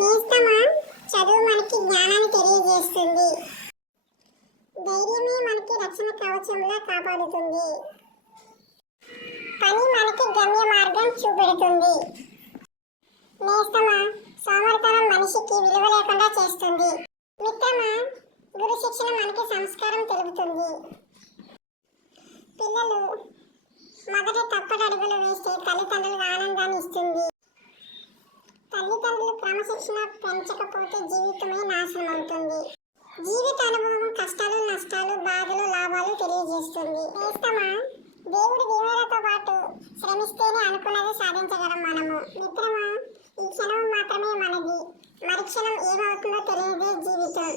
నేస్తమా, చదువు మనకి జ్ఞానాన్ని తెలియజేస్తుంది. ధైర్యమే మనకి రక్షణ కవచంలా కాపాడుతుంది. పని మనకి గమ్య మార్గం చూపెడుతుంది. నేస్తమా, సోమరితనం మనిషికి విలువ లేకుండా చేస్తుంది. మిత్రమా, గురు శిక్షణ మనకి సంస్కారం తెలుపుతుంది. పిల్లలు మొదటి తప్పటి అడుగులు వేస్తే తల్లిదండ్రులకు ఆనందాన్ని ఇస్తుంది. తల్లిదండ్రులు క్రమశిక్షణ పెంచకపోతే జీవితమే నాశనం అవుతుంది. జీవిత అనుభవం కష్టాలు, నష్టాలు, బాధలు, లాభాలు తెలియజేస్తుంది. నేస్తమా, దేవుడి దీవెనలతో పాటు శ్రమిస్తేనే అనుకున్నది సాధించగలం మనము. మిత్రమా, ఈ క్షణం మాత్రమే మనది. మరుక్షణం ఏమవుతుందో తెలియదే జీవితం.